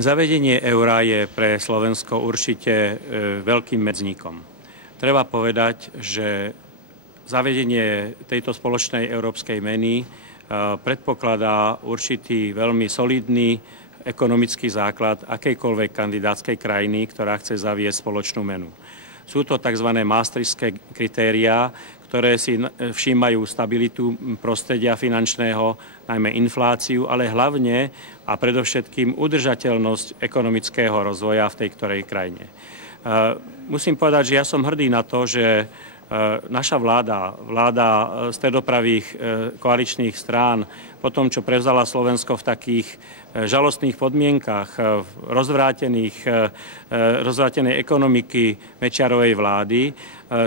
Zavedenie eura je pre Slovensko určite veľkým medzníkom. Treba povedať, že zavedenie tejto spoločnej európskej meny predpokladá určitý veľmi solidný ekonomický základ akejkoľvek kandidátskej krajiny, ktorá chce zaviesť spoločnú menu. Sú to tzv. Maastrichtské kritériá, ktoré si všímajú stabilitu prostredia finančného, najmä infláciu, ale hlavne a predovšetkým udržateľnosť ekonomického rozvoja v tej ktorej krajine. Musím povedať, že ja som hrdý na to, že naša vláda stredopravých koaličných strán, po tom, čo prevzala Slovensko v takých žalostných podmienkach, v rozvrátenej ekonomiky Mečiarovej vlády,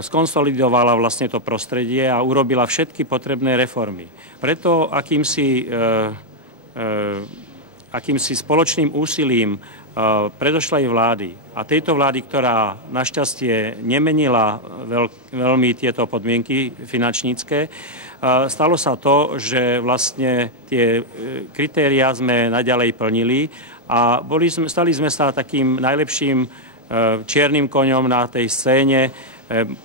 skonsolidovala vlastne to prostredie a urobila všetky potrebné reformy. Preto akýmsi spoločným úsilím predošlej vlády a tejto vlády, ktorá našťastie nemenila veľmi tieto podmienky finančnícke, stalo sa to, že vlastne tie kritériá sme naďalej plnili a stali sme sa takým najlepším čiernym koňom na tej scéne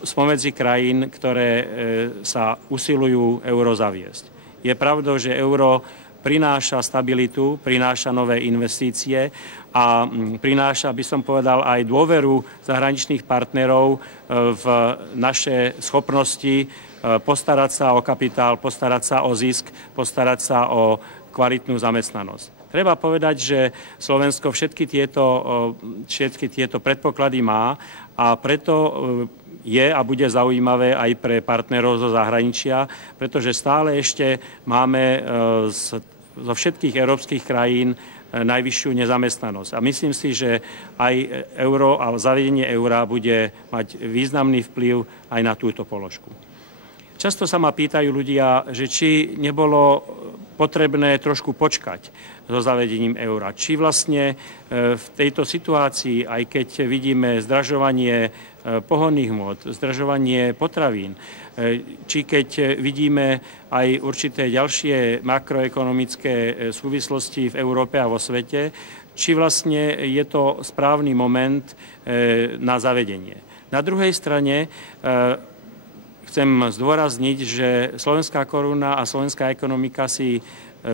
spomedzi krajín, ktoré sa usilujú euro zaviesť. Je pravdou, že euro prináša stabilitu, prináša nové investície a prináša, by som povedal, aj dôveru zahraničných partnerov v naše schopnosti postarať sa o kapitál, postarať sa o zisk, postarať sa o kvalitnú zamestnanosť. Treba povedať, že Slovensko všetky tieto predpoklady má a preto je a bude zaujímavé aj pre partnerov zo zahraničia, pretože stále ešte máme zo všetkých európskych krajín najvyššiu nezamestnanosť. A myslím si, že aj euro a zavedenie eura bude mať významný vplyv aj na túto položku. Často sa ma pýtajú ľudia, že či nebolo potrebné trošku počkať so zavedením eura. Či vlastne v tejto situácii, aj keď vidíme zdražovanie pohonných hmôt, zdražovanie potravín, či keď vidíme aj určité ďalšie makroekonomické súvislosti v Európe a vo svete, či vlastne je to správny moment na zavedenie. Na druhej strane chcem zdôrazniť, že slovenská koruna a slovenská ekonomika si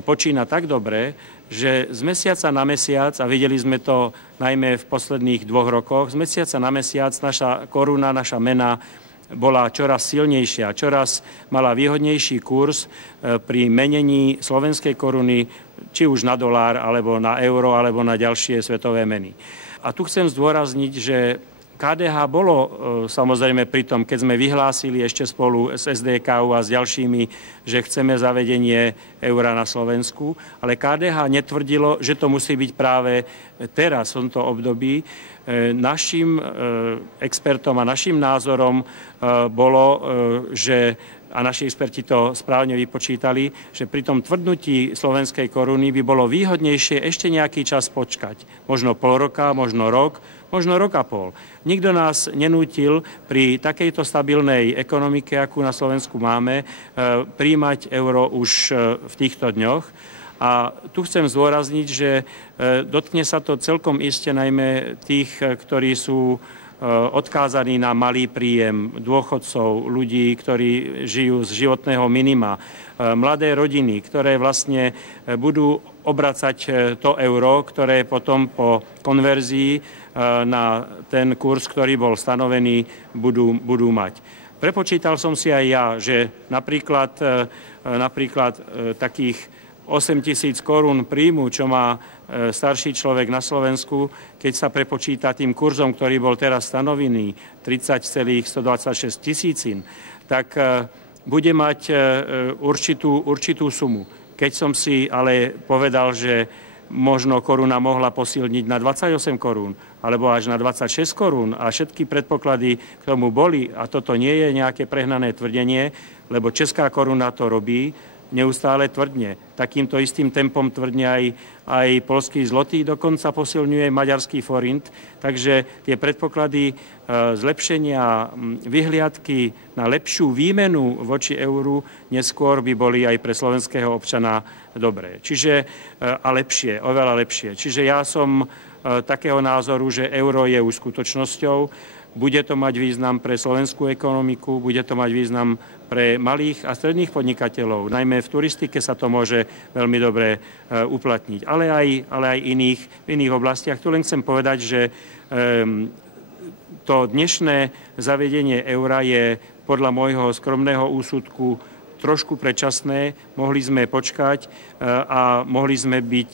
počína tak dobre, že z mesiaca na mesiac, a videli sme to najmä v posledných 2 rokoch, z mesiaca na mesiac naša koruna, naša mena bola čoraz silnejšia, čoraz mala výhodnejší kurz pri menení slovenskej koruny, či už na dolár, alebo na euro, alebo na ďalšie svetové meny. A tu chcem zdôrazniť, že KDH bolo samozrejme pri tom, keď sme vyhlásili ešte spolu s SDKU a s ďalšími, že chceme zavedenie eura na Slovensku, ale KDH netvrdilo, že to musí byť práve teraz, v tomto období. Našim expertom a našim názorom bolo, že a naši experti to správne vypočítali, že pri tom tvrdnutí slovenskej koruny by bolo výhodnejšie ešte nejaký čas počkať. Možno pol roka, možno rok, možno rok a pol. Nikto nás nenútil pri takejto stabilnej ekonomike, akú na Slovensku máme, prijímať euro už v týchto dňoch. A tu chcem zdôrazniť, že dotkne sa to celkom iste najmä tých, ktorí sú odkázaní na malý príjem, dôchodcov, ľudí, ktorí žijú z životného minima, mladé rodiny, ktoré vlastne budú obracať to euro, ktoré potom po konverzii na ten kurz, ktorý bol stanovený, budú mať. Prepočítal som si aj ja, že napríklad takých 8 000 korún príjmu, čo má starší človek na Slovensku, keď sa prepočíta tým kurzom, ktorý bol teraz stanovený, 30,126 tisícin, tak bude mať určitú sumu. Keď som si ale povedal, že možno koruna mohla posilniť na 28 korún, alebo až na 26 korún a všetky predpoklady k tomu boli, a toto nie je nejaké prehnané tvrdenie, lebo česká koruna to robí, neustále tvrdne. Takýmto istým tempom tvrdne aj poľský zlotý, dokonca posilňuje maďarský forint. Takže tie predpoklady zlepšenia vyhliadky na lepšiu výmenu voči euru neskôr by boli aj pre slovenského občana dobré. Čiže a lepšie, oveľa lepšie. Čiže ja som takého názoru, že euro je už skutočnosťou. Bude to mať význam pre slovenskú ekonomiku, bude to mať význam pre malých a stredných podnikateľov. Najmä v turistike sa to môže veľmi dobre uplatniť, ale aj v iných oblastiach. Tu len chcem povedať, že to dnešné zavedenie eura je podľa môjho skromného úsudku trošku predčasné. Mohli sme počkať a mohli sme byť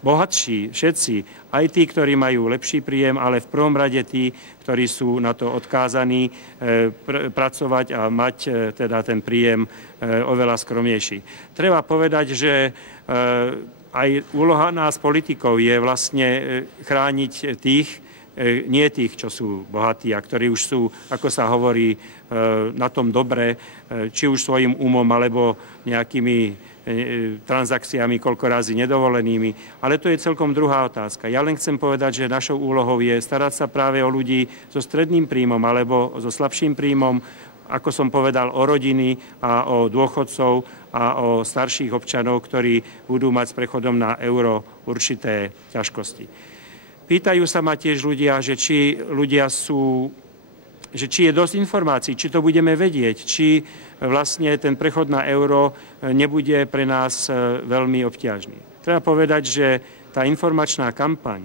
bohatší všetci, aj tí, ktorí majú lepší príjem, ale v prvom rade tí, ktorí sú na to odkázaní pracovať a mať teda ten príjem oveľa skromnejší. Treba povedať, že aj úloha nás politikov je vlastne chrániť tých, nie tých, čo sú bohatí a ktorí už sú, ako sa hovorí, na tom dobre, či už svojim umom alebo nejakými transakciami, koľko razy nedovolenými. Ale to je celkom druhá otázka. Ja len chcem povedať, že našou úlohou je starať sa práve o ľudí so stredným príjmom alebo so slabším príjmom, ako som povedal, o rodiny a o dôchodcov a o starších občanov, ktorí budú mať s prechodom na euro určité ťažkosti. Pýtajú sa ma tiež ľudia, že či je dosť informácií, či to budeme vedieť, či vlastne ten prechod na euro nebude pre nás veľmi obťažný. Treba povedať, že tá informačná kampaň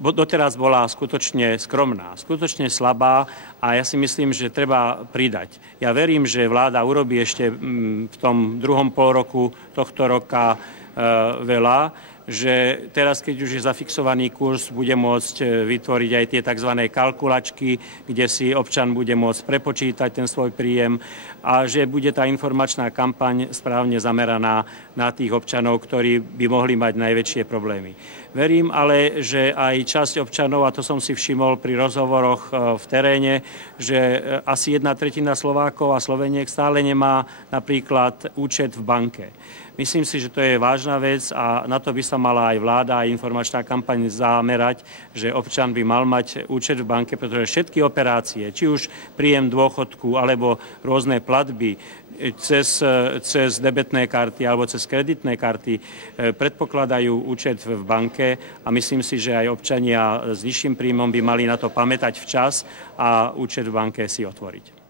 doteraz bola skutočne skromná, skutočne slabá a ja si myslím, že treba pridať. Ja verím, že vláda urobí ešte v tom druhom pôroku tohto roka veľa, že teraz, keď už je zafixovaný kurz, bude môcť vytvoriť aj tie tzv. Kalkulačky, kde si občan bude môcť prepočítať ten svoj príjem a že bude tá informačná kampaň správne zameraná na tých občanov, ktorí by mohli mať najväčšie problémy. Verím ale, že aj časť občanov, a to som si všimol pri rozhovoroch v teréne, že asi 1/3 Slovákov a Sloveniek stále nemá napríklad účet v banke. Myslím si, že to je vážna vec a na to by sa mala aj vláda a informačná kampaň zamerať, že občan by mal mať účet v banke, pretože všetky operácie, či už príjem dôchodku alebo rôzne platby cez debetné karty alebo cez kreditné karty predpokladajú účet v banke a myslím si, že aj občania s nižším príjmom by mali na to pamätať včas a účet v banke si otvoriť.